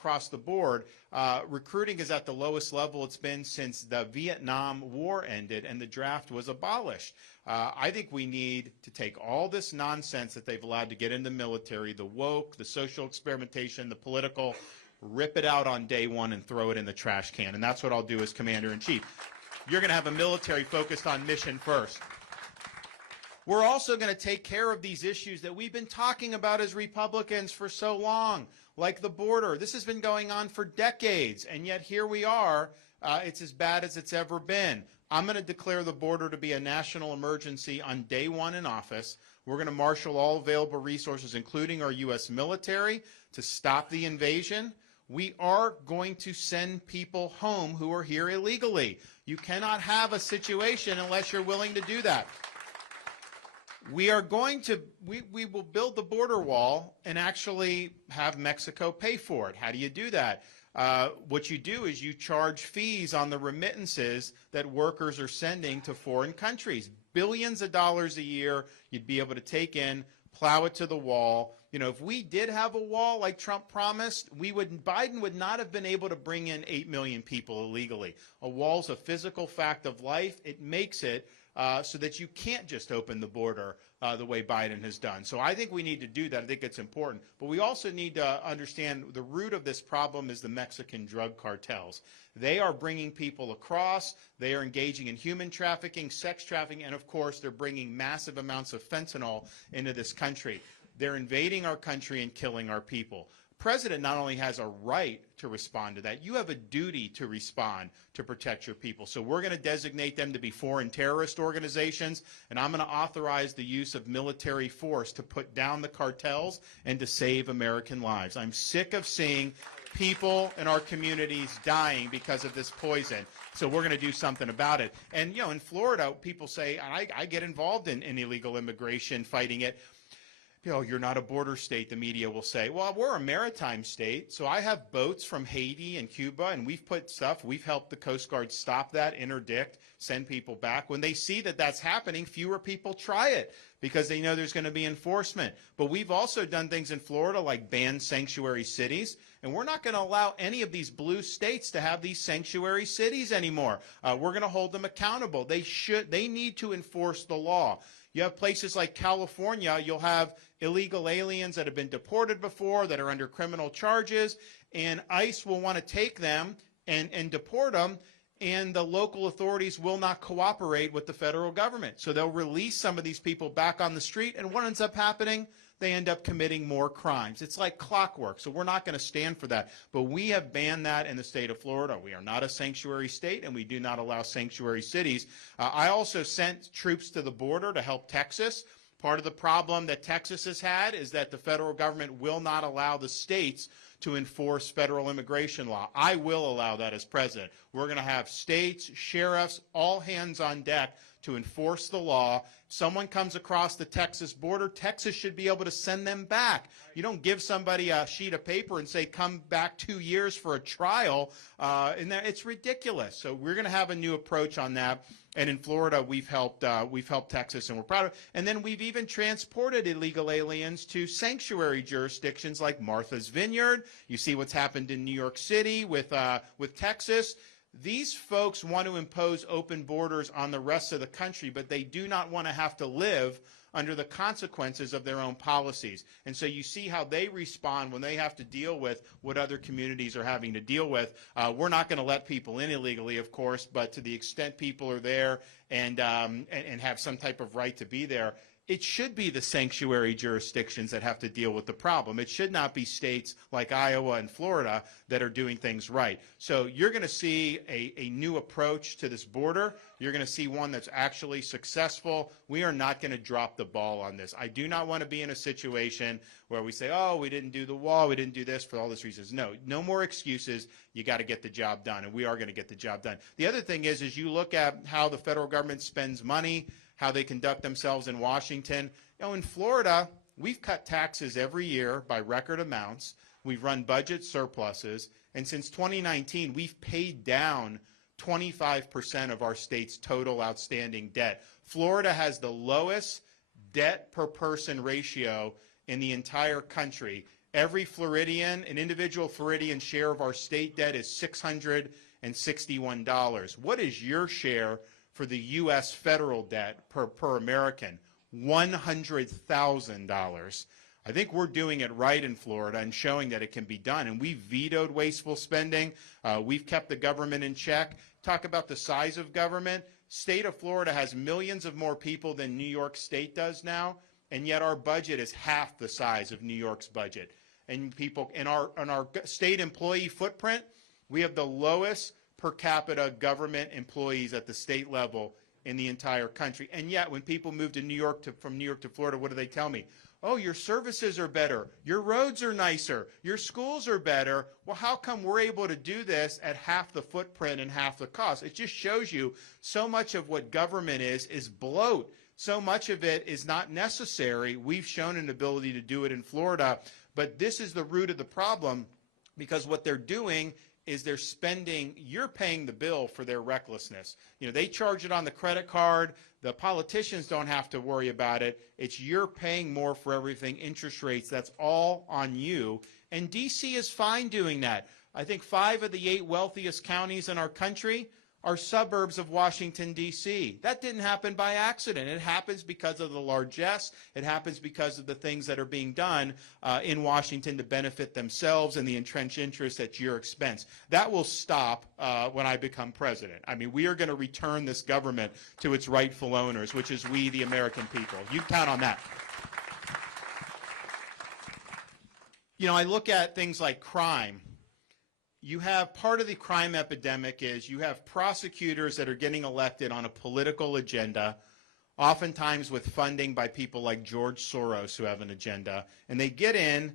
across the board, recruiting is at the lowest level it's been since the Vietnam War ended and the draft was abolished. I think we need to take all this nonsense that they've allowed to get in the military, the woke, the social experimentation, the political, rip it out on day one and throw it in the trash can. And that's what I'll do as Commander-in-Chief. You're going to have a military focused on mission first. We're also going to take care of these issues that we've been talking about as Republicans for so long, like the border. This has been going on for decades, and yet here we are. It's as bad as it's ever been. I'm going to declare the border to be a national emergency on day one in office. We're going to marshal all available resources, including our U.S. military, to stop the invasion. We are going to send people home who are here illegally. You cannot have a situation unless you're willing to do that. We are going to, we will build the border wall and actually have Mexico pay for it. How do you do that? What you do is you charge fees on the remittances that workers are sending to foreign countries. Billions of dollars a year you'd be able to take in, plow it to the wall. You know, if we did have a wall like Trump promised, Biden would not have been able to bring in 8 million people illegally. A wall's a physical fact of life. It makes it so that you can't just open the border the way Biden has done. So I think we need to do that. I think it's important. But we also need to understand the root of this problem is the Mexican drug cartels. They are bringing people across. They are engaging in human trafficking, sex trafficking, and of course they're bringing massive amounts of fentanyl into this country. They're invading our country and killing our people. President not only has a right to respond to that, you have a duty to respond to protect your people. So we're going to designate them to be foreign terrorist organizations, and I'm going to authorize the use of military force to put down the cartels and to save American lives. I'm sick of seeing people in our communities dying because of this poison. So we're going to do something about it. And, you know, in Florida, people say, I get involved in illegal immigration, fighting it. You know, you're not a border state, the media will say. Well, we're a maritime state, so I have boats from Haiti and Cuba, and we've put stuff, we've helped the Coast Guard stop that, interdict, send people back. When they see that that's happening, fewer people try it because they know there's going to be enforcement. But we've also done things in Florida like ban sanctuary cities, and we're not going to allow any of these blue states to have these sanctuary cities anymore. We're going to hold them accountable. They need to enforce the law. You have places like California, you'll have illegal aliens that have been deported before, that are under criminal charges, and ICE will want to take them and deport them, and the local authorities will not cooperate with the federal government. So they'll release some of these people back on the street, and what ends up happening? They end up committing more crimes. It's like clockwork, so we're not going to stand for that. But we have banned that in the state of Florida. We are not a sanctuary state, and we do not allow sanctuary cities. I also sent troops to the border to help Texas. Part of the problem that Texas has had is that the federal government will not allow the states to enforce federal immigration law. I will allow that as president. We're going to have states, sheriffs, all hands on deck to enforce the law. Someone comes across the Texas border, Texas should be able to send them back. You don't give somebody a sheet of paper and say, come back 2 years for a trial. It's ridiculous. So we're going to have a new approach on that. And in Florida, we've helped Texas, and we're proud of it. And then we've even transported illegal aliens to sanctuary jurisdictions like Martha's Vineyard. You see what's happened in New York City with Texas. These folks want to impose open borders on the rest of the country, but they do not want to have to live under the consequences of their own policies. And so you see how they respond when they have to deal with what other communities are having to deal with. We're not going to let people in illegally, of course, but to the extent people are there and have some type of right to be there, it should be the sanctuary jurisdictions that have to deal with the problem. It should not be states like Iowa and Florida that are doing things right. So you're going to see a new approach to this border. You're going to see one that's actually successful. We are not going to drop the ball on this. I do not want to be in a situation where we say, oh, we didn't do the wall, we didn't do this for all these reasons. No, no more excuses. You got to get the job done, and we are going to get the job done. The other thing is you look at how the federal government spends money, how they conduct themselves in Washington. You know, in Florida, we've cut taxes every year by record amounts. We've run budget surpluses. And since 2019, we've paid down 25% of our state's total outstanding debt. Florida has the lowest debt per person ratio in the entire country. Every Floridian, an individual Floridian share of our state debt is $661. What is your share for the U.S. federal debt per American? $100,000. I think we're doing it right in Florida and showing that it can be done. And we vetoed wasteful spending. We've kept the government in check. Talk about the size of government. State of Florida has millions of more people than New York State does now, and yet our budget is half the size of New York's budget. And people in our state employee footprint, we have the lowest per capita government employees at the state level in the entire country. And yet, when people move to New York from New York to Florida, what do they tell me? Oh, your services are better, your roads are nicer, your schools are better. Well, how come we're able to do this at half the footprint and half the cost? It just shows you so much of what government is bloat. So much of it is not necessary. We've shown an ability to do it in Florida, but this is the root of the problem, because what they're doing is they're spending, you're paying the bill for their recklessness. You know, they charge it on the credit card. The politicians don't have to worry about it. It's you're paying more for everything, interest rates, that's all on you. And D.C. is fine doing that. I think 5 of the 8 wealthiest counties in our country are suburbs of Washington, D.C. That didn't happen by accident. It happens because of the largesse. It happens because of the things that are being done in Washington to benefit themselves and the entrenched interests at your expense. That will stop when I become president. I mean, we are going to return this government to its rightful owners, which is we, the American people. You count on that. You know, I look at things like crime. You have part of the crime epidemic is you have prosecutors that are getting elected on a political agenda, oftentimes with funding by people like George Soros who have an agenda, and they get in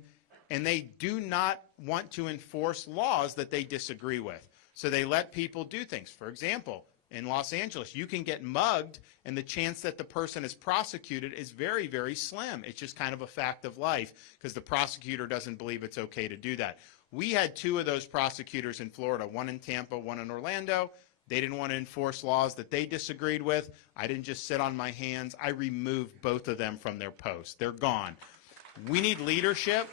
and they do not want to enforce laws that they disagree with. So they let people do things. For example, in Los Angeles, you can get mugged and the chance that the person is prosecuted is very, very slim. It's just kind of a fact of life because the prosecutor doesn't believe it's okay to do that. We had 2 of those prosecutors in Florida, one in Tampa, one in Orlando. They didn't want to enforce laws that they disagreed with. I didn't just sit on my hands. I removed both of them from their posts. They're gone. We need leadership.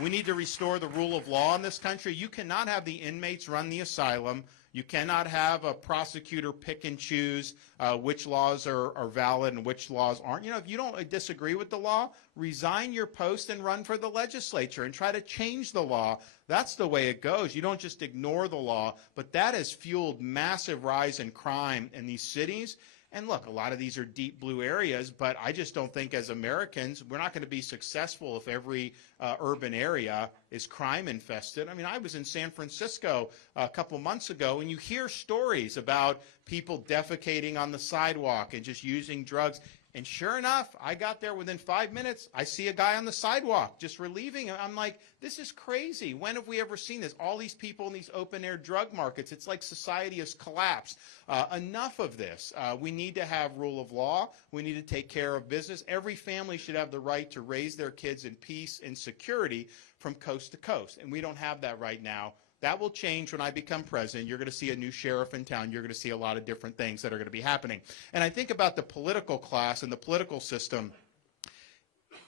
We need to restore the rule of law in this country. You cannot have the inmates run the asylum. You cannot have a prosecutor pick and choose which laws are valid and which laws aren't. You know, if you don't disagree with the law, resign your post and run for the legislature and try to change the law. That's the way it goes. You don't just ignore the law, but that has fueled massive rise in crime in these cities. And look, a lot of these are deep blue areas, but I just don't think as Americans, we're not going to be successful if every urban area is crime infested. I mean, I was in San Francisco a couple months ago, and you hear stories about people defecating on the sidewalk and just using drugs. And sure enough, I got there within 5 minutes. I see a guy on the sidewalk just relieving him. I'm like, this is crazy. When have we ever seen this? All these people in these open-air drug markets. It's like society has collapsed. Enough of this. We need to have rule of law. We need to take care of business. Every family should have the right to raise their kids in peace and security from coast to coast. And we don't have that right now. That will change when I become president. You're going to see a new sheriff in town. You're going to see a lot of different things that are going to be happening. And I think about the political class and the political system.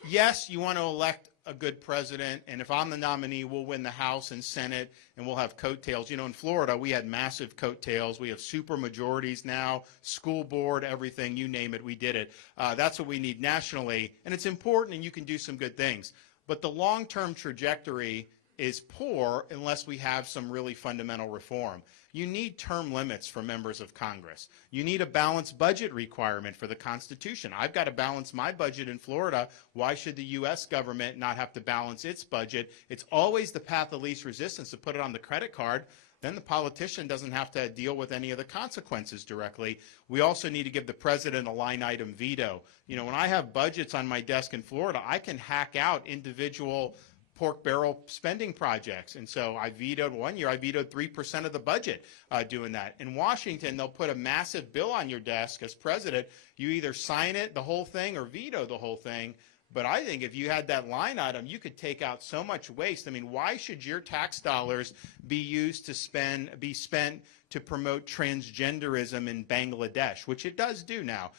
Yes, you want to elect a good president, and if I'm the nominee, we'll win the House and Senate, and we'll have coattails. You know, in Florida, we had massive coattails. We have super majorities now, school board, everything, you name it, we did it. That's what we need nationally, and it's important, and you can do some good things. But the long-term trajectory is poor unless we have some really fundamental reform. You need term limits for members of Congress. You need a balanced budget requirement for the Constitution. I've got to balance my budget in Florida. Why should the U.S. government not have to balance its budget? It's always the path of least resistance to put it on the credit card. Then the politician doesn't have to deal with any of the consequences directly. We also need to give the president a line item veto. You know, when I have budgets on my desk in Florida, I can hack out individual pork barrel spending projects. And so I vetoed, one year I vetoed 3% of the budget doing that. In Washington, they'll put a massive bill on your desk as president. You either sign it, the whole thing, or veto the whole thing. But I think if you had that line item, you could take out so much waste. I mean, why should your tax dollars be used to be spent to promote transgenderism in Bangladesh, which it does do now.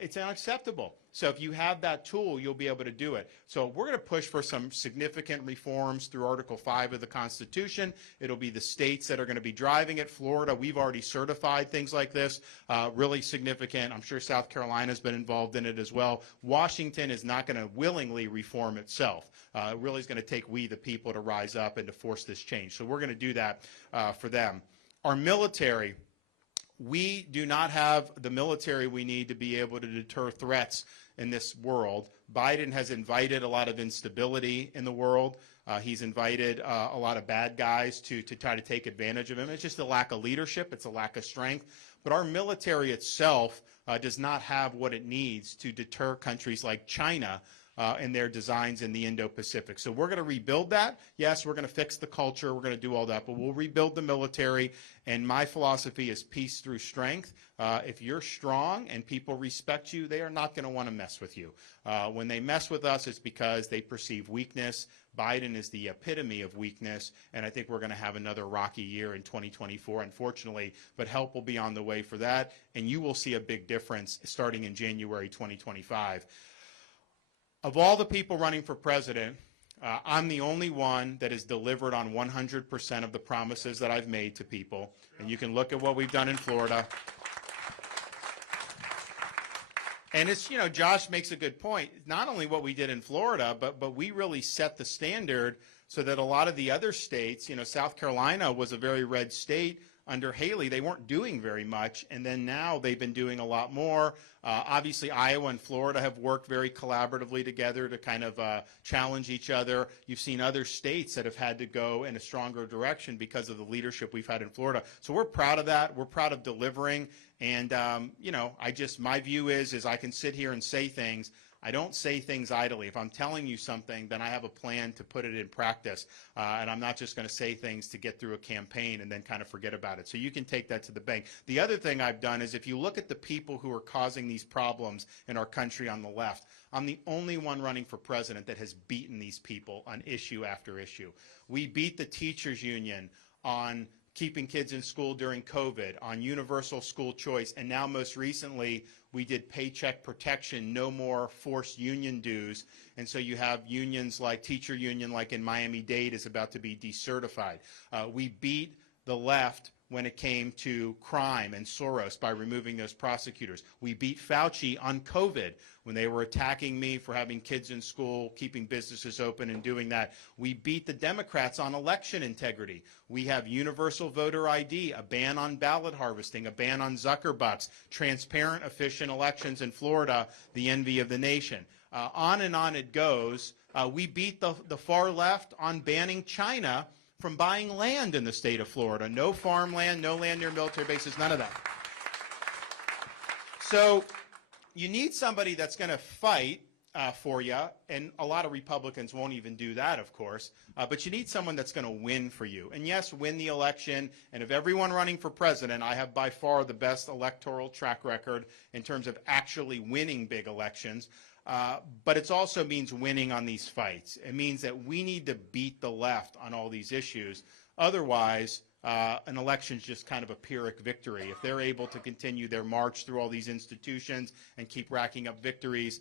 It's unacceptable. So if you have that tool, you'll be able to do it. So we're going to push for some significant reforms through Article 5 of the Constitution. It'll be the states that are going to be driving it. Florida, we've already certified things like this, really significant. I'm sure South Carolina's been involved in it as well. Washington is not going to willingly reform itself. It really is going to take we, the people, to rise up and to force this change. So we're going to do that for them. Our military, we do not have the military we need to be able to deter threats in this world. Biden has invited a lot of instability in the world. He's invited a lot of bad guys to try to take advantage of him. It's just a lack of leadership. It's a lack of strength. But our military itself does not have what it needs to deter countries like China in their designs in the Indo-Pacific. So we're going to rebuild that. Yes, we're going to fix the culture. We're going to do all that, but we'll rebuild the military. And my philosophy is peace through strength. If you're strong and people respect you, they are not going to want to mess with you. When they mess with us, it's because they perceive weakness. Biden is the epitome of weakness, and I think we're going to have another rocky year in 2024, unfortunately, but help will be on the way for that, and you will see a big difference starting in January 2025. Of all the people running for president, I'm the only one that has delivered on 100% of the promises that I've made to people, and you can look at what we've done in Florida. And it's, you know, Josh makes a good point. Not only what we did in Florida, but we really set the standard so that a lot of the other states, you know, South Carolina was a very red state. Under Haley, they weren't doing very much, and then now they've been doing a lot more. Obviously, Iowa and Florida have worked very collaboratively together to kind of challenge each other. You've seen other states that have had to go in a stronger direction because of the leadership we've had in Florida. So we're proud of that. We're proud of delivering. And, you know, my view is I can sit here and say things. I don't say things idly. If I'm telling you something, then I have a plan to put it in practice. And I'm not just going to say things to get through a campaign and then kind of forget about it. So you can take that to the bank. The other thing I've done is if you look at the people who are causing these problems in our country on the left, I'm the only one running for president that has beaten these people on issue after issue. We beat the teachers union on keeping kids in school during COVID, on universal school choice, and now most recently we did paycheck protection, no more forced union dues. And so you have unions like teacher union, like in Miami-Dade, is about to be decertified. We beat the left when it came to crime and Soros by removing those prosecutors. We beat Fauci on COVID when they were attacking me for having kids in school, keeping businesses open and doing that. We beat the Democrats on election integrity. We have universal voter ID, a ban on ballot harvesting, a ban on Zuckerbucks, transparent, efficient elections in Florida, the envy of the nation. On and on it goes. We beat the far left on banning China from buying land in the state of Florida. No farmland, no land near military bases, none of that. So you need somebody that's going to fight for you, and a lot of Republicans won't even do that, of course, but you need someone that's going to win for you. And yes, win the election, and of everyone running for president, I have by far the best electoral track record in terms of actually winning big elections. But it also means winning on these fights. It means that we need to beat the left on all these issues. Otherwise, an election is just kind of a Pyrrhic victory. If they're able to continue their march through all these institutions and keep racking up victories,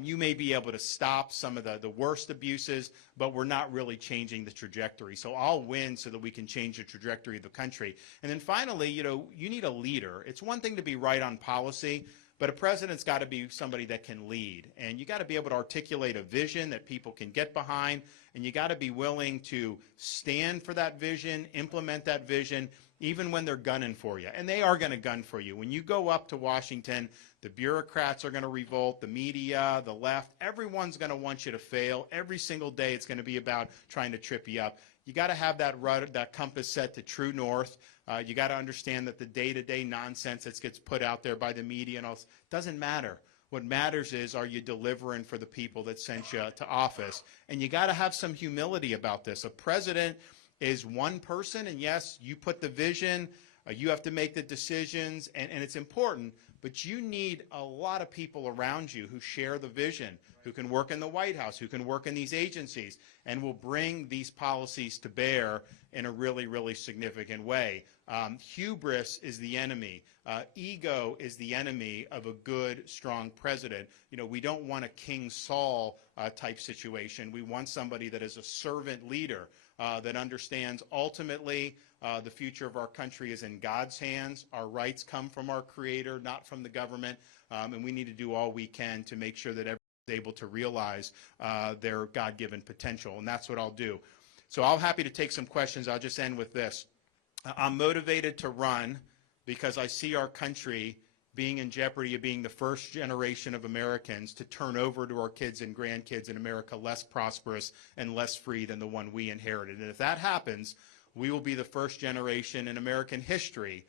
you may be able to stop some of the worst abuses, but we're not really changing the trajectory. So I'll win so that we can change the trajectory of the country. And then finally, you know, you need a leader. It's one thing to be right on policy, but a president's got to be somebody that can lead. And you got to be able to articulate a vision that people can get behind, and you got to be willing to stand for that vision, implement that vision, even when they're gunning for you. And they are going to gun for you. When you go up to Washington, the bureaucrats are going to revolt, the media, the left, everyone's going to want you to fail. Every single day it's going to be about trying to trip you up. You got to have that rudder, that compass set to true north. You got to understand that the day-to-day nonsense that gets put out there by the media and all doesn't matter. What matters is, are you delivering for the people that sent you to office? And you got to have some humility about this. A president is one person, and yes, you put the vision, You have to make the decisions, and it's important, but you need a lot of people around you who share the vision, who can work in the White House, who can work in these agencies, and will bring these policies to bear in a really, really significant way. Hubris is the enemy. Ego is the enemy of a good, strong president. You know, we don't want a King Saul type situation. We want somebody that is a servant leader, that understands ultimately the future of our country is in God's hands. Our rights come from our Creator, not from the government, and we need to do all we can to make sure that everyone is able to realize their God-given potential, and that's what I'll do. So I'm happy to take some questions. I'll just end with this. I'm motivated to run because I see our country being in jeopardy of being the first generation of Americans to turn over to our kids and grandkids in America less prosperous and less free than the one we inherited. And if that happens, we will be the first generation in American history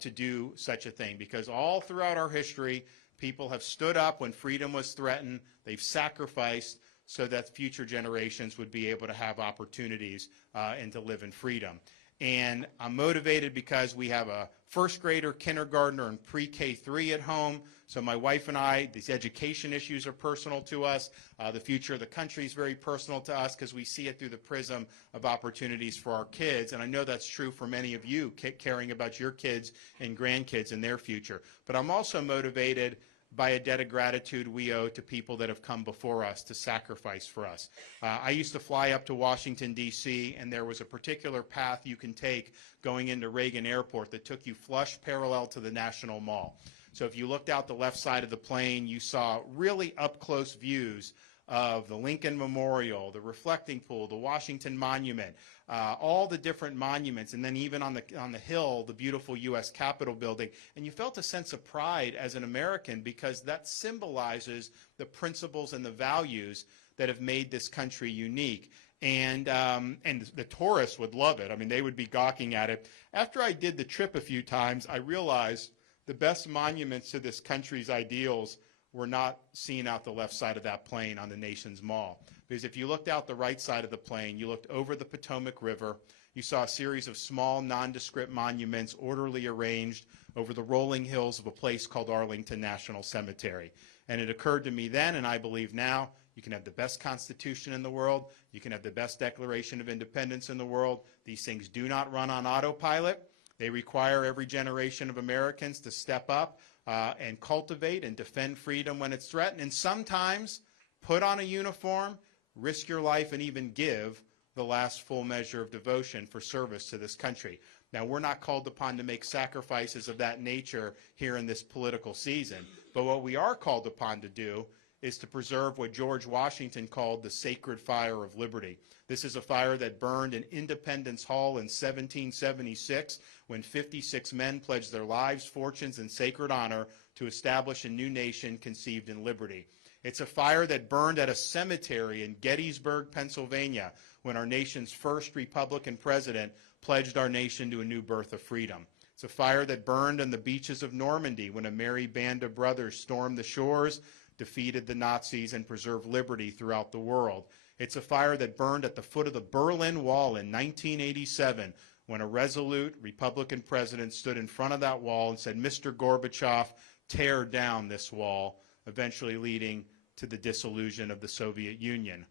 to do such a thing, because all throughout our history, people have stood up when freedom was threatened. They've sacrificed so that future generations would be able to have opportunities and to live in freedom. And I'm motivated because we have a first grader, kindergartner, and pre-K3 at home. So my wife and I, these education issues are personal to us. The future of the country is very personal to us because we see it through the prism of opportunities for our kids. And I know that's true for many of you, caring about your kids and grandkids and their future. But I'm also motivated by a debt of gratitude we owe to people that have come before us to sacrifice for us. I used to fly up to Washington, D.C., and there was a particular path you can take going into Reagan Airport that took you flush parallel to the National Mall. So if you looked out the left side of the plane, you saw really up-close views of the Lincoln Memorial, the reflecting pool, the Washington Monument, all the different monuments, and then even on the hill, the beautiful U.S. Capitol building. And you felt a sense of pride as an American because that symbolizes the principles and the values that have made this country unique. And the tourists would love it. I mean, they would be gawking at it. After I did the trip a few times, I realized the best monuments to this country's ideals were not seen out the left side of that plane on the nation's mall. Because if you looked out the right side of the plane, you looked over the Potomac River, you saw a series of small, nondescript monuments orderly arranged over the rolling hills of a place called Arlington National Cemetery. And it occurred to me then, and I believe now, you can have the best Constitution in the world, you can have the best Declaration of Independence in the world. These things do not run on autopilot. They require every generation of Americans to step up and cultivate and defend freedom when it's threatened, and sometimes put on a uniform, risk your life, and even give the last full measure of devotion for service to this country. Now, we're not called upon to make sacrifices of that nature here in this political season, but what we are called upon to do is to preserve what George Washington called the sacred fire of liberty. This is a fire that burned in Independence Hall in 1776 when 56 men pledged their lives, fortunes, and sacred honor to establish a new nation conceived in liberty. It's a fire that burned at a cemetery in Gettysburg, Pennsylvania, when our nation's first Republican president pledged our nation to a new birth of freedom. It's a fire that burned on the beaches of Normandy when a merry band of brothers stormed the shores, defeated the Nazis, and preserved liberty throughout the world. It's a fire that burned at the foot of the Berlin Wall in 1987 when a resolute Republican president stood in front of that wall and said, "Mr. Gorbachev, tear down this wall," eventually leading to the dissolution of the Soviet Union.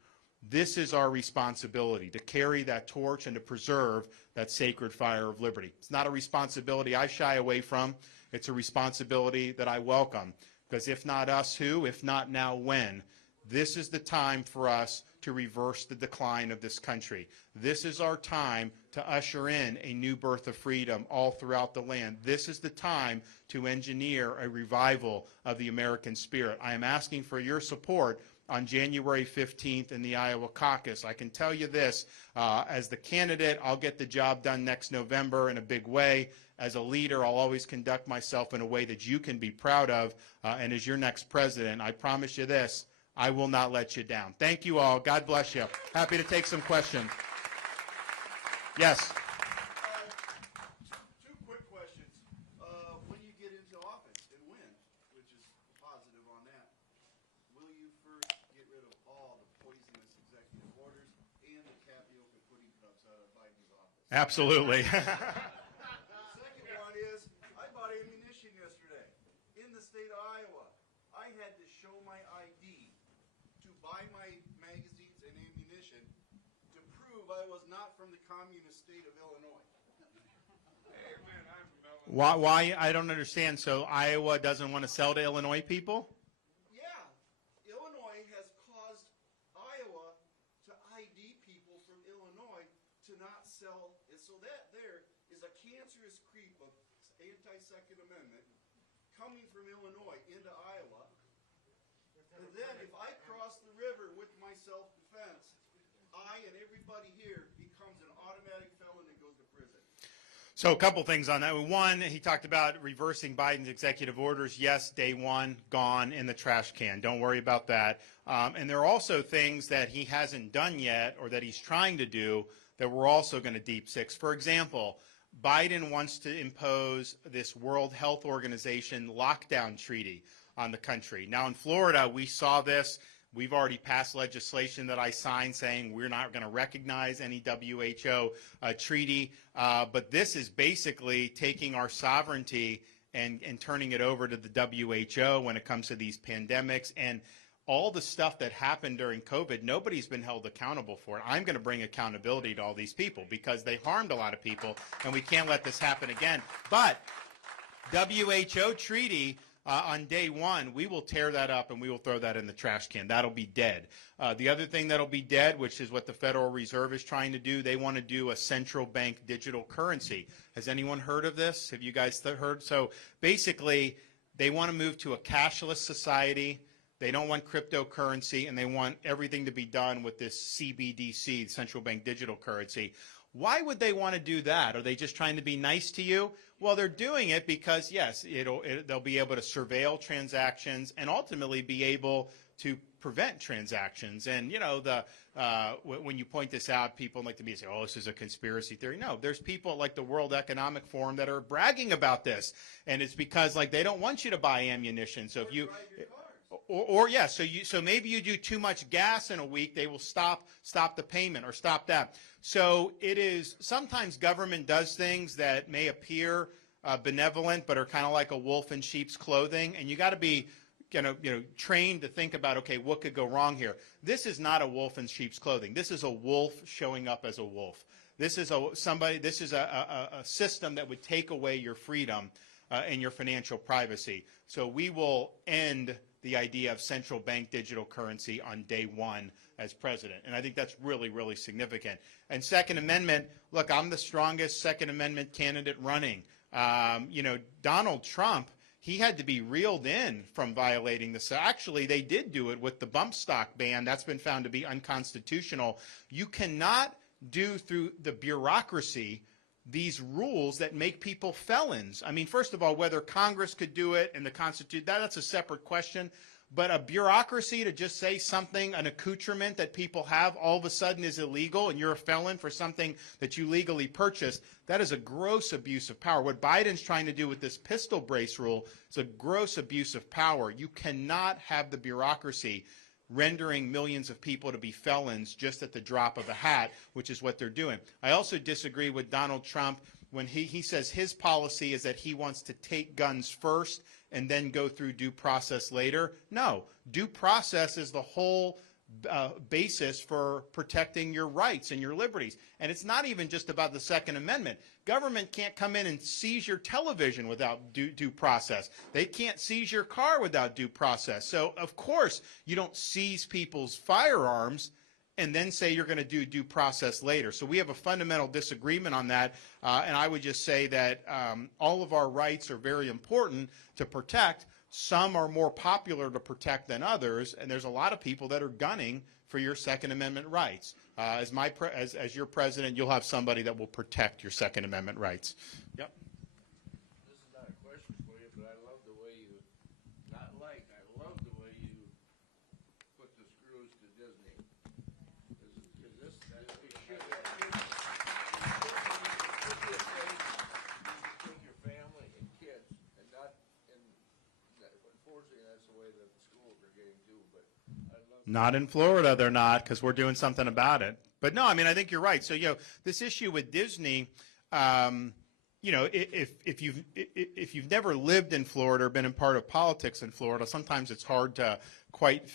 This is our responsibility, to carry that torch and to preserve that sacred fire of liberty. It's not a responsibility I shy away from. It's a responsibility that I welcome, because if not us, who? If not now, when? This is the time for us to reverse the decline of this country. This is our time to usher in a new birth of freedom all throughout the land. This is the time to engineer a revival of the American spirit. I am asking for your support on January 15th in the Iowa caucus. I can tell you this, as the candidate, I'll get the job done next November in a big way. As a leader, I'll always conduct myself in a way that you can be proud of. And as your next president, I promise you this, I will not let you down. Thank you all. God bless you. Happy to take some questions. Yes. Two quick questions. When you get into office and win, which is positive on that, will you first get rid of all the poisonous executive orders and the tapioca pudding cups out of Biden's office? Absolutely. The second one show my ID to buy my magazines and ammunition to prove I was not from the communist state of Illinois. Hey, man, I'm from Illinois. Why? I don't understand. So Iowa doesn't want to sell to Illinois people? Yeah, Illinois has caused Iowa to ID people from Illinois to not sell. And so that there is a cancerous creep of anti-Second Amendment coming from Illinois into Iowa. And then if I cross the river with my self-defense, I and everybody here becomes an automatic felon and goes to prison. So a couple things on that. One, he talked about reversing Biden's executive orders. Yes, day one, gone in the trash can. Don't worry about that. And there are also things that he hasn't done yet or that he's trying to do that we're also going to deep six. For example, Biden wants to impose this World Health Organization lockdown treaty on the country. Now in Florida, we saw this. We've already passed legislation that I signed saying we're not going to recognize any WHO treaty. But this is basically taking our sovereignty and turning it over to the WHO when it comes to these pandemics. And all the stuff that happened during COVID, nobody's been held accountable for it. I'm going to bring accountability to all these people because they harmed a lot of people, and we can't let this happen again. But WHO treaty, on day one, we will tear that up and we will throw that in the trash can. That'll be dead. The other thing that'll be dead, which is what the Federal Reserve is trying to do, they want to do a central bank digital currency. Has anyone heard of this? Have you guys heard? So basically, they want to move to a cashless society. They don't want cryptocurrency, and they want everything to be done with this CBDC, central bank digital currency. Why would they want to do that? Are they just trying to be nice to you? Well, they're doing it because, yes, they'll be able to surveil transactions and ultimately be able to prevent transactions. And, you know, when you point this out, people like to be say, oh, this is a conspiracy theory. No, there's people like the World Economic Forum that are bragging about this. And it's because, like, they don't want you to buy ammunition. So if you... So maybe you do too much gas in a week, they will stop the payment or stop that. So it is, sometimes government does things that may appear benevolent, but are kind of like a wolf in sheep's clothing, and you got to be trained to think about, okay, what could go wrong here? This is not a wolf in sheep's clothing. This is a wolf showing up as a wolf. This is a system that would take away your freedom and your financial privacy. So we will end the idea of central bank digital currency on day one as president. And I think that's really, really significant. And Second Amendment, look, I'm the strongest Second Amendment candidate running. Donald Trump, he had to be reeled in from violating this. Actually, they did do it with the bump stock ban. That's been found to be unconstitutional. You cannot do through the bureaucracy these rules that make people felons. I mean, first of all, whether Congress could do it and the Constitution, that's a separate question. But a bureaucracy to just say something, an accoutrement that people have all of a sudden is illegal and you're a felon for something that you legally purchased, that is a gross abuse of power. What Biden's trying to do with this pistol brace rule is a gross abuse of power. You cannot have the bureaucracy rendering millions of people to be felons just at the drop of a hat, which is what they're doing. I also disagree with Donald Trump when he says his policy is that he wants to take guns first and then go through due process later. No, due process is the whole basis for protecting your rights and your liberties. And it's not even just about the Second Amendment. Government can't come in and seize your television without due process. They can't seize your car without due process. So, of course, you don't seize people's firearms and then say you're going to do due process later. So we have a fundamental disagreement on that. And I would just say that all of our rights are very important to protect. Some are more popular to protect than others, and there's a lot of people that are gunning for your Second Amendment rights. As your president, you'll have somebody that will protect your Second Amendment rights. Yep. This is not a question for you, but I love the way you, I love the way you put the screws to Disney. Because it should take your family and kids, and not, unfortunately, that's the way that the schools are getting too, but I love. Not in Florida, they're not, because we're doing something about it. But no, I mean, I think you're right. So, this issue with Disney, you know, if you've never lived in Florida or been in part of politics in Florida, sometimes it's hard to quite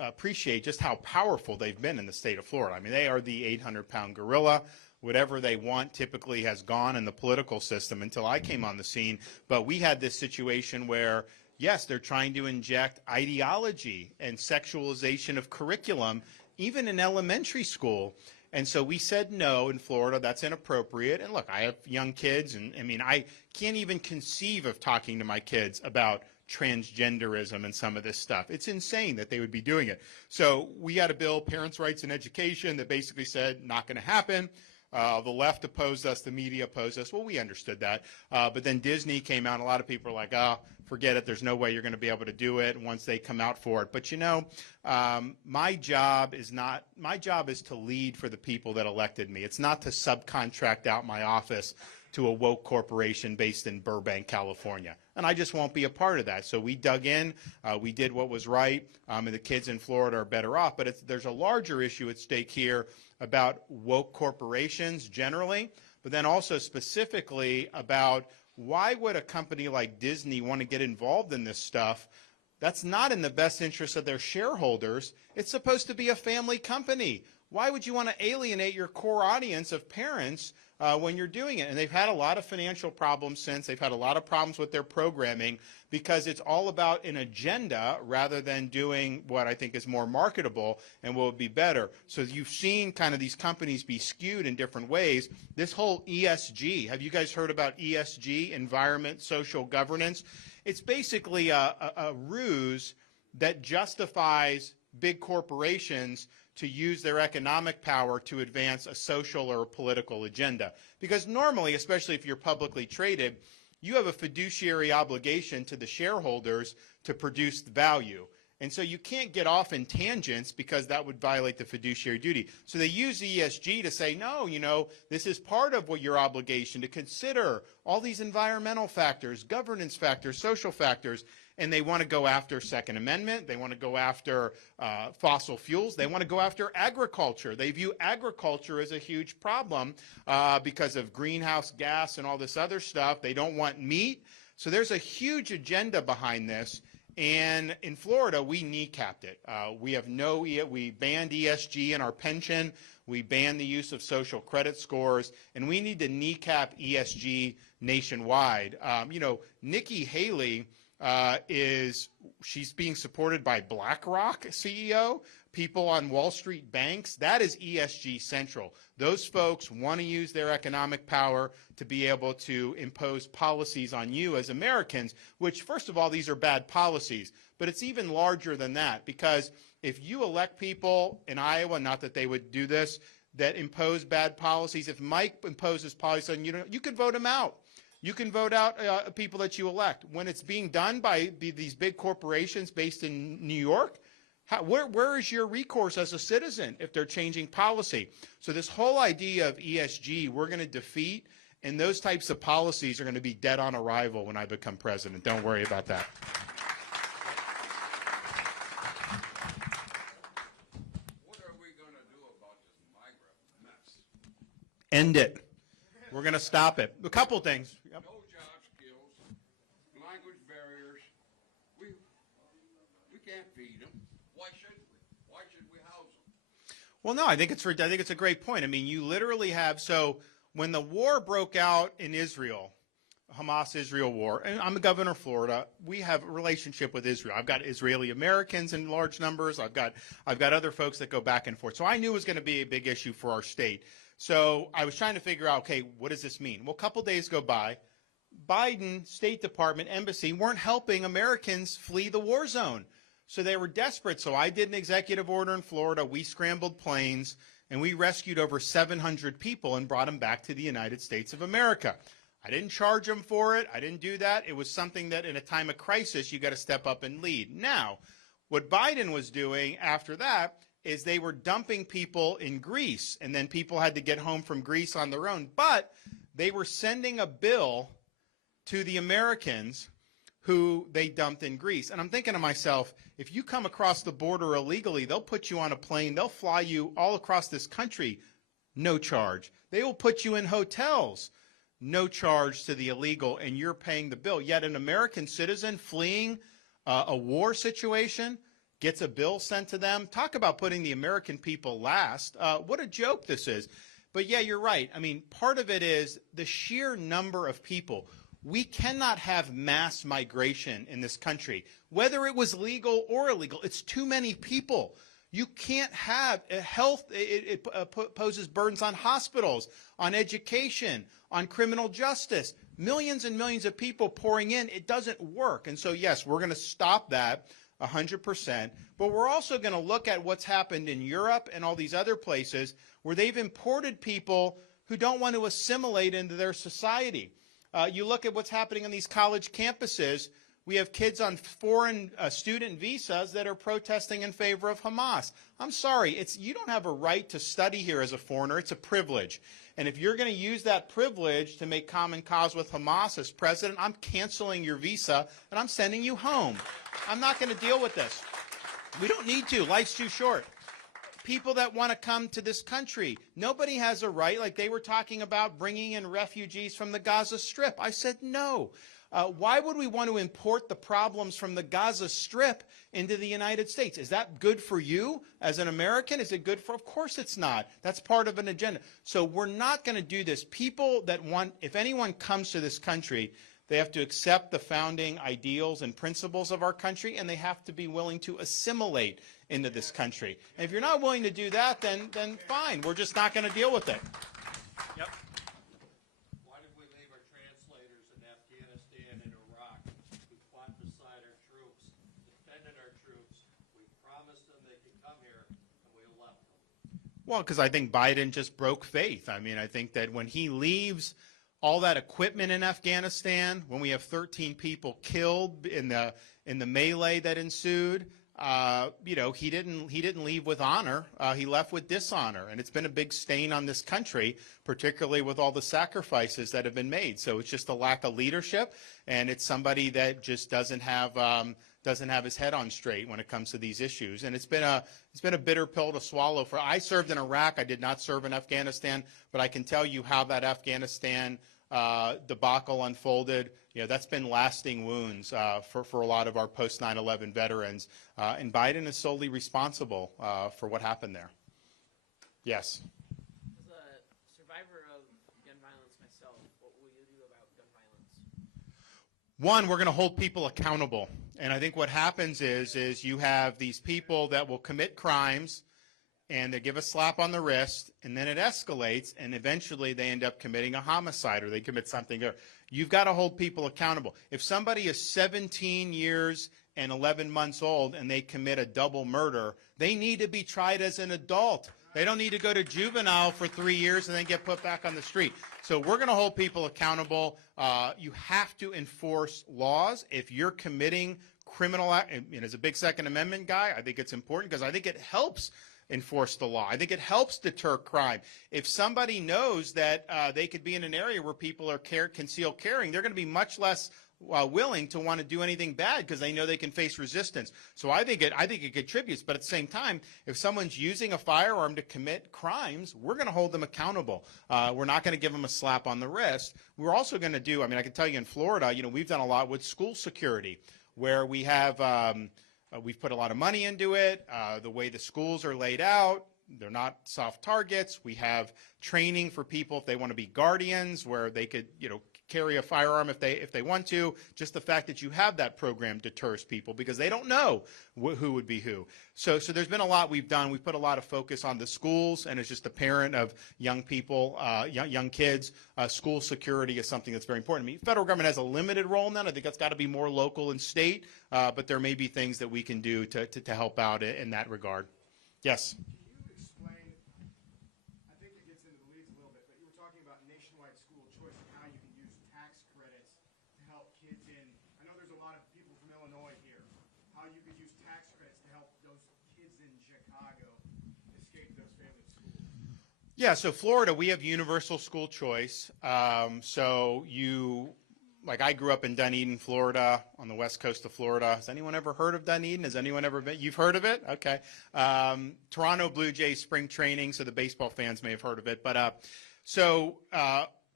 appreciate just how powerful they've been in the state of Florida. I mean, they are the 800-pound gorilla. Whatever they want typically has gone in the political system until I came on the scene. But we had this situation where, yes, they're trying to inject ideology and sexualization of curriculum, even in elementary school. And so we said no in Florida. That's inappropriate. And look, I have young kids, and I mean, I can't even conceive of talking to my kids about transgenderism and some of this stuff. It's insane that they would be doing it. So we had a bill, Parents' Rights in Education, that basically said not going to happen. The left opposed us, the media opposed us. Well, we understood that. But then Disney came out, and a lot of people are like, oh, forget it. There's no way you're going to be able to do it once they come out for it. But, you know, my job is to lead for the people that elected me. It's not to subcontract out my office to a woke corporation based in Burbank, California. And I just won't be a part of that. So we dug in. We did what was right. And the kids in Florida are better off. But there's a larger issue at stake here about woke corporations generally, but then also specifically about why would a company like Disney want to get involved in this stuff? That's not in the best interest of their shareholders. It's supposed to be a family company. Why would you want to alienate your core audience of parents when you're doing it? And they've had a lot of financial problems since. They've had a lot of problems with their programming because it's all about an agenda rather than doing what I think is more marketable and what would be better. So you've seen kind of these companies be skewed in different ways. This whole ESG, have you guys heard about ESG, environment, social governance? It's basically a ruse that justifies big corporations to use their economic power to advance a social or a political agenda. Because normally, especially if you're publicly traded, you have a fiduciary obligation to the shareholders to produce value. And so you can't get off in tangents because that would violate the fiduciary duty. So they use ESG to say, no, you know, this is part of what your obligation to consider all these environmental factors, governance factors, social factors. And they want to go after Second Amendment. They want to go after fossil fuels. They want to go after agriculture. They view agriculture as a huge problem because of greenhouse gas and all this other stuff. They don't want meat. So there's a huge agenda behind this. And in Florida, we kneecapped it. We banned ESG in our pension. We banned the use of social credit scores. And we need to kneecap ESG nationwide. You know, Nikki Haley, she's being supported by BlackRock CEO, people on Wall Street banks. That is ESG central. Those folks want to use their economic power to be able to impose policies on you as Americans, which, first of all, these are bad policies. But it's even larger than that, because if you elect people in Iowa, not that they would do this, that impose bad policies, if Mike imposes policies on you, you could vote him out. You can vote out people that you elect. When it's being done by these big corporations based in New York, where is your recourse as a citizen if they're changing policy? So this whole idea of ESG, we're going to defeat, and those types of policies are going to be dead on arrival when I become president. Don't worry about that. What are we going to do about this migrant mess? End it. We're going to stop it. A couple things. Yep. No job skills, language barriers. We can't feed them. Why should we? Why should we house them? Well, no, I think it's a great point. I mean, you literally have, so when the war broke out in Israel, Hamas-Israel war, and I'm the governor of Florida, we have a relationship with Israel. I've got Israeli Americans in large numbers. I've got other folks that go back and forth. So I knew it was going to be a big issue for our state. So I was trying to figure out, okay, what does this mean? Well, a couple days go by. Biden, State Department, Embassy weren't helping Americans flee the war zone. So they were desperate. So I did an executive order in Florida. We scrambled planes, and we rescued over 700 people and brought them back to the United States of America. I didn't charge them for it. I didn't do that. It was something that in a time of crisis, you got to step up and lead. Now, what Biden was doing after that is they were dumping people in Greece, and then people had to get home from Greece on their own. But they were sending a bill to the Americans who they dumped in Greece. And I'm thinking to myself, if you come across the border illegally, they'll put you on a plane. They'll fly you all across this country, no charge. They will put you in hotels, no charge to the illegal, and you're paying the bill. Yet an American citizen fleeing a war situation gets a bill sent to them. Talk about putting the American people last. What a joke this is. But yeah, you're right. I mean, part of it is the sheer number of people. We cannot have mass migration in this country, whether it was legal or illegal. It's too many people. You can't have health. It poses burdens on hospitals, on education, on criminal justice. Millions and millions of people pouring in. It doesn't work. And so, yes, we're going to stop that 100%. But we're also going to look at what's happened in Europe and all these other places where they've imported people who don't want to assimilate into their society. You look at what's happening on these college campuses. We have kids on foreign student visas that are protesting in favor of Hamas. I'm sorry, you don't have a right to study here as a foreigner. It's a privilege. And if you're going to use that privilege to make common cause with Hamas as president, I'm canceling your visa and I'm sending you home. I'm not going to deal with this. We don't need to. Life's too short. People that want to come to this country, nobody has a right, like they were talking about bringing in refugees from the Gaza Strip. I said no. Why would we want to import the problems from the Gaza Strip into the United States? Is that good for you as an American? Is it good for? Of course it's not. That's part of an agenda. So we're not going to do this. People that want, if anyone comes to this country, they have to accept the founding ideals and principles of our country, and they have to be willing to assimilate into this country. And if you're not willing to do that, then fine. We're just not going to deal with it. Yep. Why did we leave our translators in Afghanistan and Iraq who fought beside our troops, defended our troops? We promised them they could come here, and we left them. Well, because I think Biden just broke faith. I mean, I think that when he leaves all that equipment in Afghanistan, when we have 13 people killed in the melee that ensued, he didn't leave with honor. He left with dishonor, and it's been a big stain on this country, particularly with all the sacrifices that have been made. So it's just a lack of leadership, and it's somebody that just doesn't have his head on straight when it comes to these issues. And it's been a bitter pill to swallow. I served in Iraq. I did not serve in Afghanistan, but I can tell you how that Afghanistan debacle unfolded. That's been lasting wounds for a lot of our post 9/11 veterans, and Biden is solely responsible for what happened there. Yes. As a survivor of gun violence myself, what will you do about gun violence? One, we're going to hold people accountable, and I think what happens is you have these people that will commit crimes, and they give a slap on the wrist, and then it escalates, and eventually they end up committing a homicide or they commit something. You've got to hold people accountable. If somebody is 17 years and 11 months old and they commit a double murder, they need to be tried as an adult. They don't need to go to juvenile for 3 years and then get put back on the street. So we're going to hold people accountable. You have to enforce laws. If you're committing criminal act, and as a big Second Amendment guy, I think it's important because I think it helps enforce the law. I think it helps deter crime. If somebody knows that they could be in an area where people are concealed carrying, they're going to be much less willing to want to do anything bad because they know they can face resistance. So I think it contributes. But at the same time, if someone's using a firearm to commit crimes, we're going to hold them accountable. We're not going to give them a slap on the wrist. We're also going to do, I can tell you in Florida, we've done a lot with school security where we have we've put a lot of money into it. The way the schools are laid out, they're not soft targets. We have training for people if they want to be guardians where they could, carry a firearm if they want to. Just the fact that you have that program deters people because they don't know who would be who. So there's been a lot we've done. We've put a lot of focus on the schools, and as just a parent of young people, young kids, school security is something that's very important. Federal government has a limited role in that. I think that's got to be more local and state, but there may be things that we can do to help out in that regard. Yes. Can you explain, I think it gets into the weeds a little bit, but you were talking about nationwide school choice and how you can use tax credits to help kids in, I know there's a lot of people from Illinois here, how you could use tax credits to help those kids in Chicago escape those failing schools. Yeah, so Florida, we have universal school choice. I grew up in Dunedin, Florida, on the west coast of Florida. Has anyone ever heard of Dunedin? Has anyone ever been? You've heard of it? Okay. Toronto Blue Jays spring training, so the baseball fans may have heard of it. But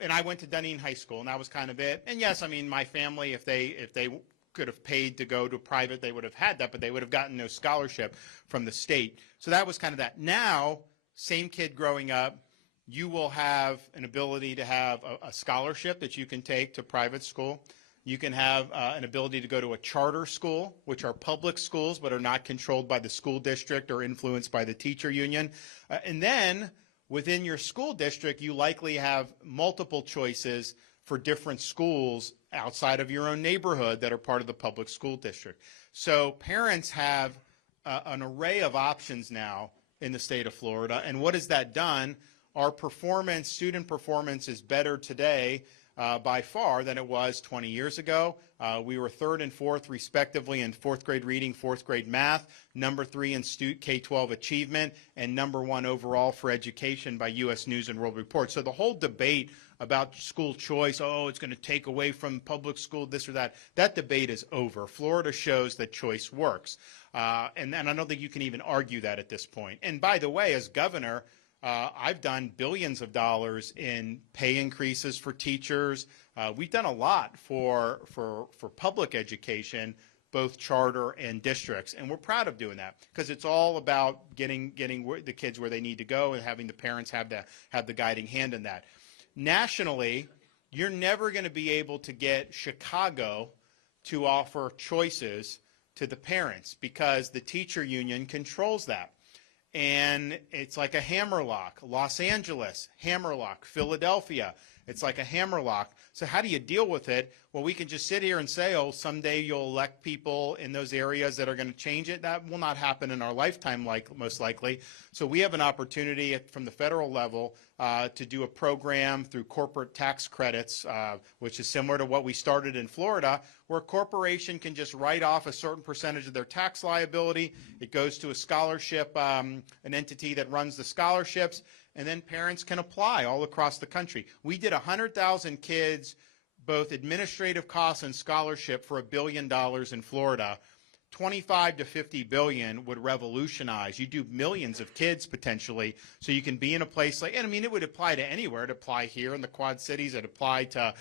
and I went to Dunedin High School, and that was kind of it. And yes, I mean, my family, if they could have paid to go to private, they would have had that, but they would have gotten no scholarship from the state. So that was kind of that. Now, same kid growing up, you will have an ability to have a scholarship that you can take to private school. You can have an ability to go to a charter school, which are public schools but are not controlled by the school district or influenced by the teacher union. And then within your school district, you likely have multiple choices for different schools outside of your own neighborhood that are part of the public school district. So parents have an array of options now in the state of Florida. And what has that done? Our performance, student performance, is better today by far than it was 20 years ago. We were 3rd and 4th, respectively, in 4th grade reading, 4th grade math, number 3 in K-12 achievement, and number 1 overall for education by U.S. News and World Report. So the whole debate about school choice, oh, it's going to take away from public school, this or that, that debate is over. Florida shows that choice works. And I don't think you can even argue that at this point. And by the way, as governor, I've done billions of dollars in pay increases for teachers. We've done a lot for public education, both charter and districts, and we're proud of doing that because it's all about getting the kids where they need to go and having the parents have the guiding hand in that. Nationally, you're never going to be able to get Chicago to offer choices to the parents because the teacher union controls that. And it's like a hammerlock. Los Angeles, hammerlock. Philadelphia, it's like a hammerlock. So how do you deal with it? Well, we can just sit here and say, oh, someday you'll elect people in those areas that are going to change it. That will not happen in our lifetime, most likely. So we have an opportunity from the federal level to do a program through corporate tax credits, which is similar to what we started in Florida, where a corporation can just write off a certain percentage of their tax liability. It goes to a scholarship, an entity that runs the scholarships, and then parents can apply all across the country. We did 100,000 kids, both administrative costs and scholarship, for $1 billion in Florida. 25 to 50 billion would revolutionize. You do millions of kids potentially, so you can be in a place like, and I mean, it would apply to anywhere. It apply here in the Quad Cities. It apply to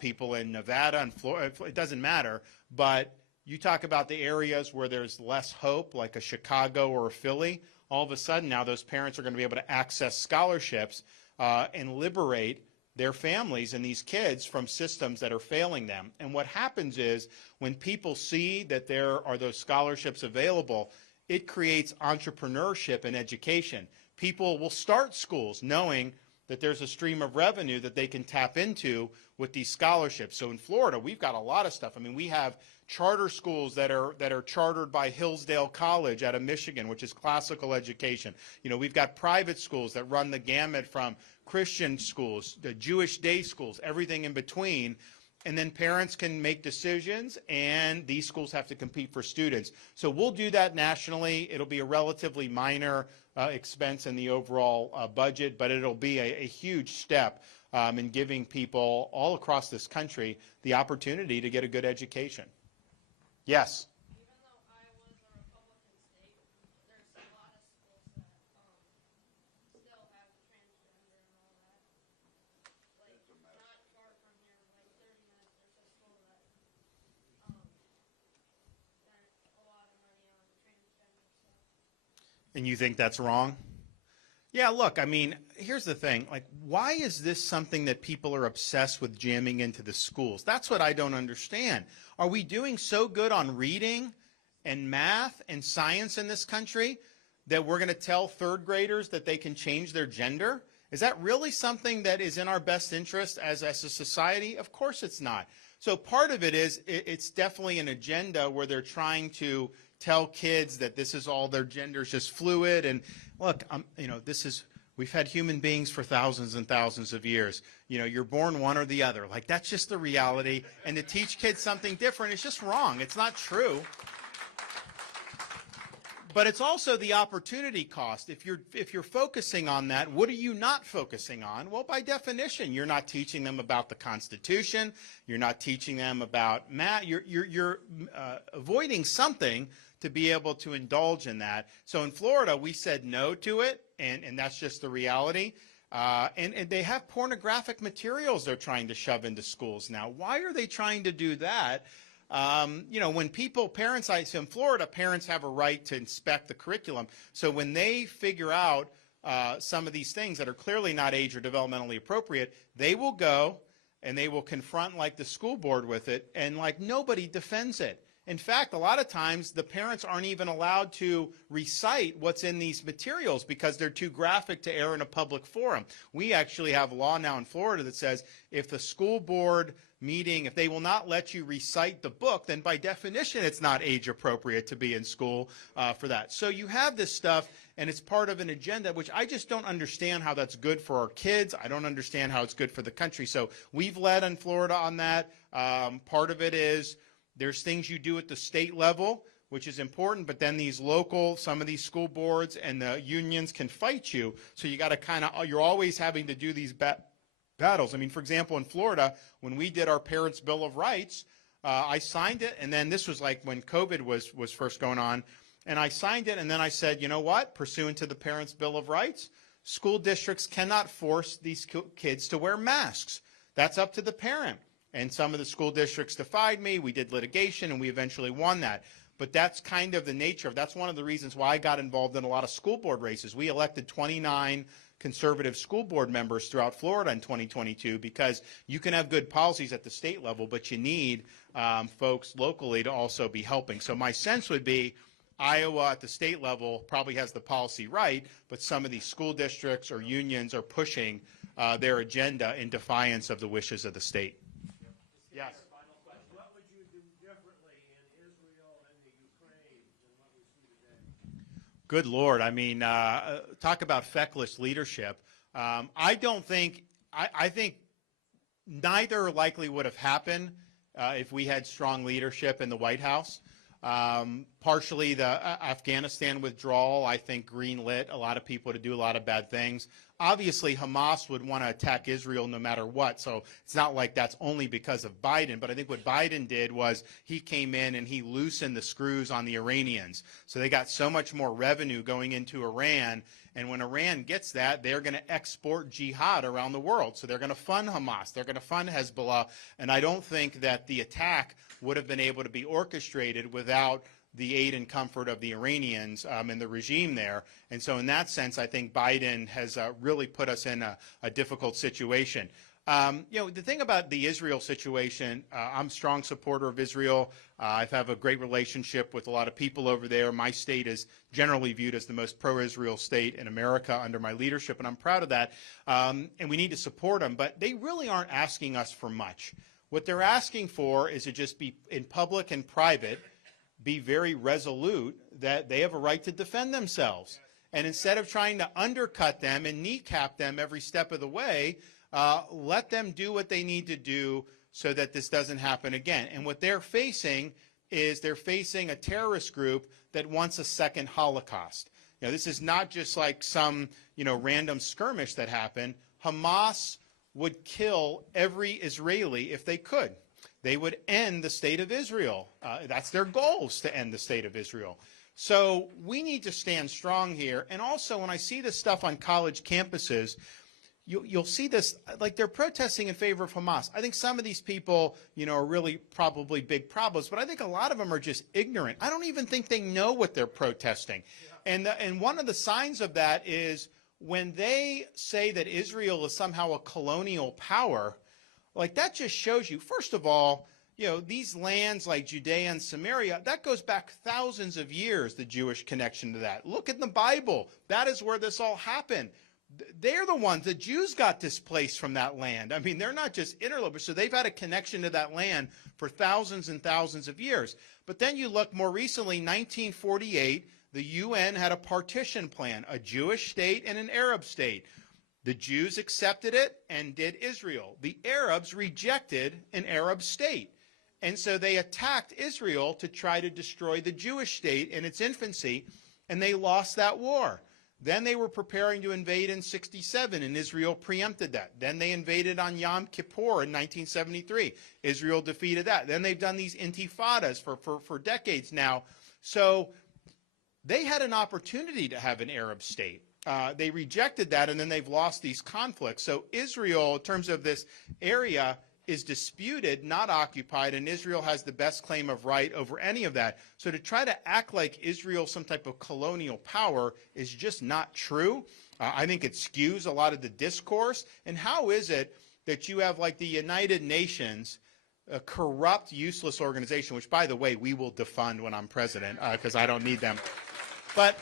people in Nevada and Florida. It doesn't matter. But you talk about the areas where there's less hope, like a Chicago or a Philly. All of a sudden now those parents are going to be able to access scholarships and liberate their families and these kids from systems that are failing them. And what happens is when people see that there are those scholarships available, it creates entrepreneurship in education. People will start schools knowing that there's a stream of revenue that they can tap into with these scholarships. So in Florida, we've got a lot of stuff. I mean, we have charter schools that are chartered by Hillsdale College out of Michigan, which is classical education. You know, we've got private schools that run the gamut from Christian schools, the Jewish day schools, everything in between. And then parents can make decisions, and these schools have to compete for students. So we'll do that nationally. It'll be a relatively minor expense in the overall budget, but it'll be a huge step in giving people all across this country the opportunity to get a good education. Yes? Even though Iowa's a Republican state, there's a lot of schools that still have the transgender and all that. Like, not far from here, like 30 minutes, there's a school that spent a lot of money on transgender stuff. And you think that's wrong? Yeah, look, I mean, here's the thing. Like, why is this something that people are obsessed with jamming into the schools? That's what I don't understand. Are we doing so good on reading and math and science in this country that we're going to tell third graders that they can change their gender? Is that really something that is in our best interest as a society? Of course it's not. So part of it is it's definitely an agenda where they're trying to tell kids that this is all, their gender is just fluid. And look, you know, we've had human beings for thousands and thousands of years. You know, you're born one or the other. Like, that's just the reality. And to teach kids something different is just wrong. It's not true. But it's also the opportunity cost. If you're focusing on that, what are you not focusing on? Well, by definition, you're not teaching them about the Constitution. You're not teaching them about math. You're avoiding something to be able to indulge in that. So in Florida, we said no to it, and that's just the reality. And they have pornographic materials they're trying to shove into schools now. Why are they trying to do that? When parents, in Florida, parents have a right to inspect the curriculum. So when they figure out some of these things that are clearly not age or developmentally appropriate, they will go and they will confront like the school board with it, and like nobody defends it. In fact, a lot of times the parents aren't even allowed to recite what's in these materials because they're too graphic to air in a public forum. We actually have a law now in Florida that says if the school board meeting, if they will not let you recite the book, then by definition it's not age appropriate to be in school for that. So you have this stuff, and it's part of an agenda, which I just don't understand how that's good for our kids. I don't understand how it's good for the country. So we've led in Florida on that. Part of it is there's things you do at the state level, which is important, but then some of these school boards and the unions can fight you. So you got to you're always having to do these battles. I mean, for example, in Florida, when we did our Parents' Bill of Rights, I signed it, and then this was like when COVID was first going on, and I signed it, and then I said, you know what, pursuant to the Parents' Bill of Rights, school districts cannot force these kids to wear masks. That's up to the parent. And some of the school districts defied me. We did litigation, and we eventually won that. But that's kind of the nature that's one of the reasons why I got involved in a lot of school board races. We elected 29 conservative school board members throughout Florida in 2022 because you can have good policies at the state level, but you need folks locally to also be helping. So my sense would be Iowa at the state level probably has the policy right, but some of these school districts or unions are pushing their agenda in defiance of the wishes of the state. Yes. What would you do differently in Israel and the Ukraine than what we see today? Good Lord. I mean, talk about feckless leadership. I think neither likely would have happened if we had strong leadership in the White House. Partially the Afghanistan withdrawal, I think, greenlit a lot of people to do a lot of bad things. Obviously, Hamas would want to attack Israel no matter what, so it's not like that's only because of Biden. But I think what Biden did was he came in and he loosened the screws on the Iranians. So they got so much more revenue going into Iran, and when Iran gets that, they're going to export jihad around the world. So they're going to fund Hamas, they're going to fund Hezbollah, and I don't think that the attack would have been able to be orchestrated without the aid and comfort of the Iranians and the regime there. And so in that sense, I think Biden has really put us in a difficult situation. The thing about the Israel situation, I'm a strong supporter of Israel. I have a great relationship with a lot of people over there. My state is generally viewed as the most pro-Israel state in America under my leadership, and I'm proud of that. And we need to support them, but they really aren't asking us for much. What they're asking for is to just be in public and private, be very resolute that they have a right to defend themselves. And instead of trying to undercut them and kneecap them every step of the way, let them do what they need to do so that this doesn't happen again. And what they're facing is they're facing a terrorist group that wants a second Holocaust. This is not just like some, random skirmish that happened. Hamas would kill every Israeli if they could. They would end the state of Israel. That's their goals, to end the state of Israel. So we need to stand strong here. And also, when I see this stuff on college campuses, you'll see this, like they're protesting in favor of Hamas. I think some of these people, are really probably big problems, but I think a lot of them are just ignorant. I don't even think they know what they're protesting. And one of the signs of that is when they say that Israel is somehow a colonial power, like that just shows you, first of all, these lands like Judea and Samaria, that goes back thousands of years, the Jewish connection to that. Look at the Bible. That is where this all happened. They're the ones, the Jews got displaced from that land. I mean, they're not just interlopers, so they've had a connection to that land for thousands and thousands of years. But then you look more recently, 1948, the UN had a partition plan, a Jewish state and an Arab state. The Jews accepted it and did Israel. The Arabs rejected an Arab state. And so they attacked Israel to try to destroy the Jewish state in its infancy, and they lost that war. Then they were preparing to invade in 1967, and Israel preempted that. Then they invaded on Yom Kippur in 1973. Israel defeated that. Then they've done these intifadas for decades now. So they had an opportunity to have an Arab state. they rejected that, and then they've lost these conflicts. So Israel, in terms of this area, is disputed, not occupied, and Israel has the best claim of right over any of that. So to try to act like Israel some type of colonial power is just not true. I think it skews a lot of the discourse. And how is it that you have like the United Nations, a corrupt, useless organization, which, by the way, we will defund when I'm president because I don't need them. But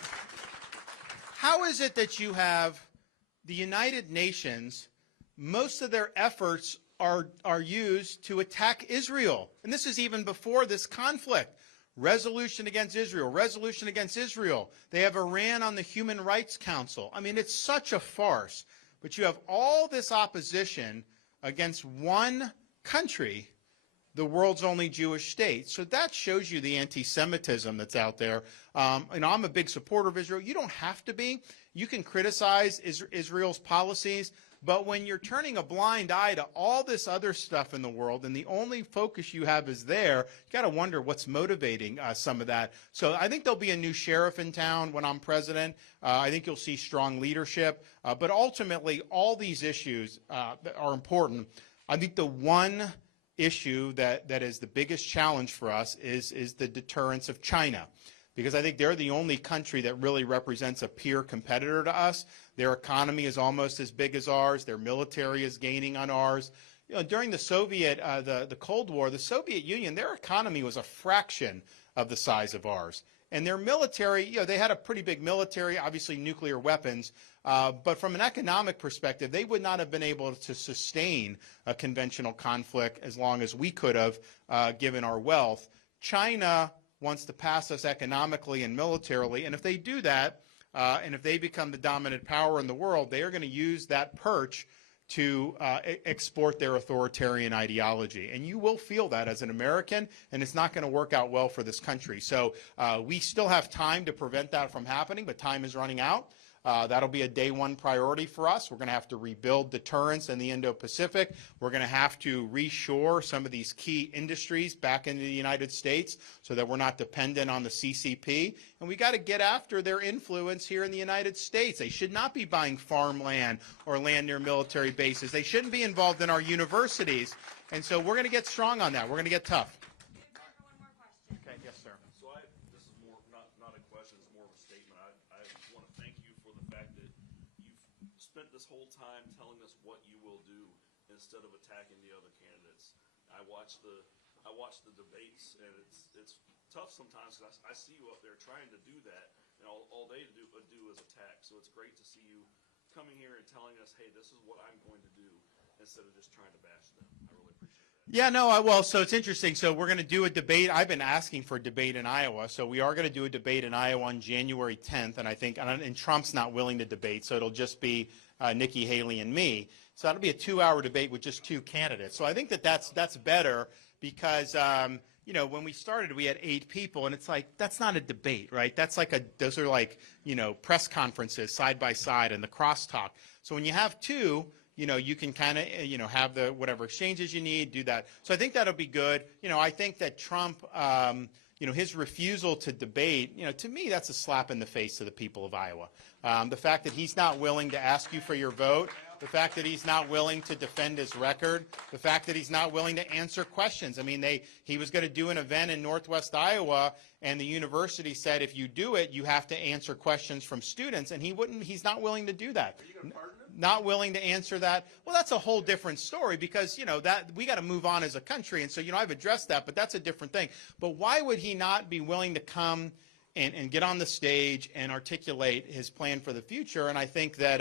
how is it that you have the United Nations, most of their efforts are used to attack Israel? And this is even before this conflict. Resolution against Israel, resolution against Israel. They have Iran on the Human Rights Council. I mean, it's such a farce. But you have all this opposition against one country, the world's only Jewish state. So that shows you the anti-Semitism that's out there. And I'm a big supporter of Israel. You don't have to be. You can criticize Israel's policies. But when you're turning a blind eye to all this other stuff in the world and the only focus you have is there, you got to wonder what's motivating some of that. So I think there'll be a new sheriff in town when I'm president. I think you'll see strong leadership. But ultimately, all these issues are important. I think the one issue that is the biggest challenge for us is the deterrence of China, because I think they're the only country that really represents a peer competitor to us. Their economy is almost as big as ours. Their military is gaining on ours. You know, during the Soviet, the Cold War, the Soviet Union, their economy was a fraction of the size of ours. And their military, you know, they had a pretty big military, obviously nuclear weapons, but from an economic perspective, they would not have been able to sustain a conventional conflict as long as we could have, given our wealth. China wants to pass us economically and militarily, and if they do that, and if they become the dominant power in the world, they are going to use that perch to export their authoritarian ideology. And you will feel that as an American, and it's not going to work out well for this country. So we still have time to prevent that from happening, but time is running out. That'll be a day one priority for us. We're going to have to rebuild deterrence in the Indo-Pacific. We're going to have to reshore some of these key industries back into the United States so that we're not dependent on the CCP. And we got to get after their influence here in the United States. They should not be buying farmland or land near military bases. They shouldn't be involved in our universities. And so we're going to get strong on that. We're going to get tough. Okay, yes, sir. So this is more not a question, it's more of a statement. I want to thank you for the fact that you've spent this whole time telling us what you will do instead of attacking the other candidates. I watch the debates, and it's tough sometimes because I see you up there trying to do that, and all they do is attack. So it's great to see you coming here and telling us, hey, this is what I'm going to do, instead of just trying to bash them. I really appreciate that. Yeah, no, well, so it's interesting. So we're going to do a debate. I've been asking for a debate in Iowa. So we are going to do a debate in Iowa on January 10th. And I think, and Trump's not willing to debate, so it'll just be Nikki Haley and me. So that'll be a 2-hour debate with just 2 candidates. So I think that's better because, you know, when we started, we had 8 people, and it's like, that's not a debate, right? That's like those are like, you know, press conferences side by side and the crosstalk. So when you have 2, you know, you can kind of, you know, have the whatever exchanges you need, do that. So I think that'll be good. You know, I think that Trump, you know, his refusal to debate, you know, to me, that's a slap in the face to the people of Iowa. The fact that he's not willing to ask you for your vote, the fact that he's not willing to defend his record, the fact that he's not willing to answer questions. I mean, he was going to do an event in Northwest Iowa, and the university said, if you do it, you have to answer questions from students, and he's not willing to do that. Are you going to pardon him? Not willing to answer that. Well, that's a whole different story because, you know, that we got to move on as a country. And so, you know, I've addressed that, but that's a different thing. But why would he not be willing to come and get on the stage and articulate his plan for the future? And I think that,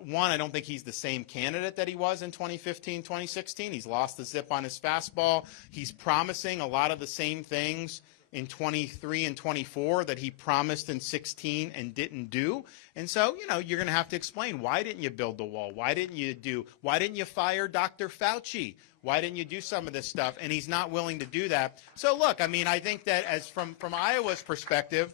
one, I don't think he's the same candidate that he was in 2015, 2016. He's lost the zip on his fastball. He's promising a lot of the same things in 23 and 24 that he promised in 16 and didn't do. And so, you know, you're going to have to explain, why didn't you build the wall? Why didn't you fire Dr. Fauci? Why didn't you do some of this stuff? And he's not willing to do that. So look, I mean, I think that as from Iowa's perspective,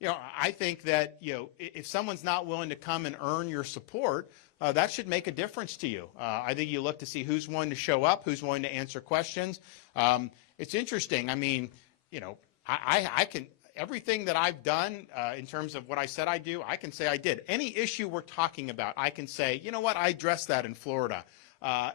you know, I think that, you know, if someone's not willing to come and earn your support, that should make a difference to you. I think you look to see who's willing to show up, who's willing to answer questions. It's interesting. I mean, you know, I can, everything that I've done in terms of what I said I do, I can say I did. Any issue we're talking about, I can say, you know what, I addressed that in Florida.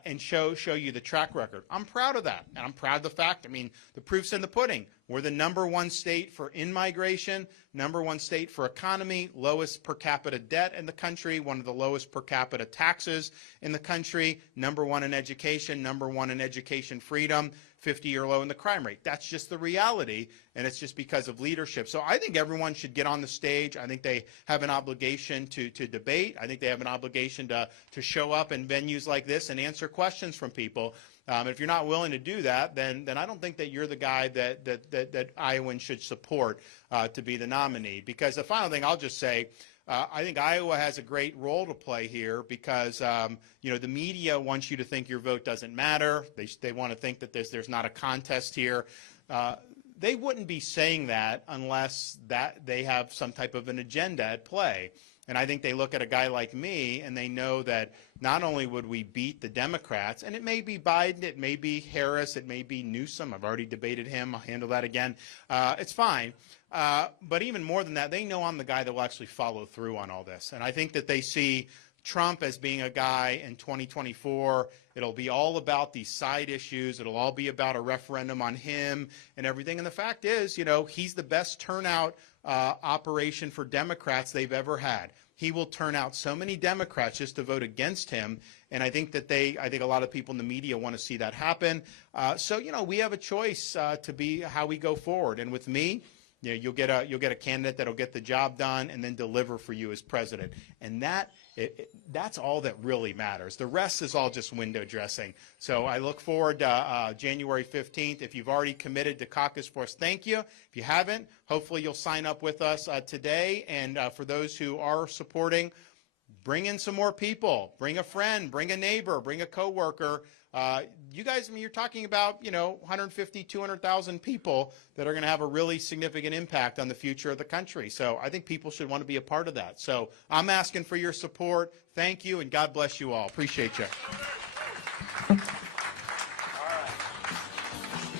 And show you the track record. I'm proud of that, and I'm proud of the fact, I mean, the proof's in the pudding. We're the #1 state for in-migration, #1 state for economy, lowest per capita debt in the country, one of the lowest per capita taxes in the country, #1 in education, #1 in education freedom, 50-year low in the crime rate. That's just the reality, and it's just because of leadership. So I think everyone should get on the stage. I think they have an obligation to debate. I think they have an obligation to show up in venues like this and answer questions from people. If you're not willing to do that, then I don't think that you're the guy that Iowans should support to be the nominee. Because the final thing I'll just say, I think Iowa has a great role to play here because, you know, the media wants you to think your vote doesn't matter. They want to think that there's not a contest here. They wouldn't be saying that unless that they have some type of an agenda at play. And I think they look at a guy like me and they know that not only would we beat the Democrats, and it may be Biden, it may be Harris, it may be Newsom. I've already debated him. I'll handle that again. It's fine. But even more than that, they know I'm the guy that will actually follow through on all this. And I think that they see Trump as being a guy in 2024. It'll be all about these side issues. It'll all be about a referendum on him and everything. And the fact is, you know, he's the best turnout operation for Democrats they've ever had. He will turn out so many Democrats just to vote against him. And I think that I think a lot of people in the media want to see that happen. So, you know, we have a choice to be how we go forward. And with me, you know, you'll get a candidate that'll get the job done and then deliver for you as president. And that's all that really matters. The rest is all just window dressing. So I look forward to January 15th. If you've already committed to caucus for us, thank you. If you haven't, hopefully you'll sign up with us today. And for those who are supporting, bring in some more people. Bring a friend, bring a neighbor, bring a coworker. You guys, I mean, you're talking about, you know, 150, 200,000 people that are going to have a really significant impact on the future of the country. So I think people should want to be a part of that. So I'm asking for your support. Thank you, and God bless you all. Appreciate you.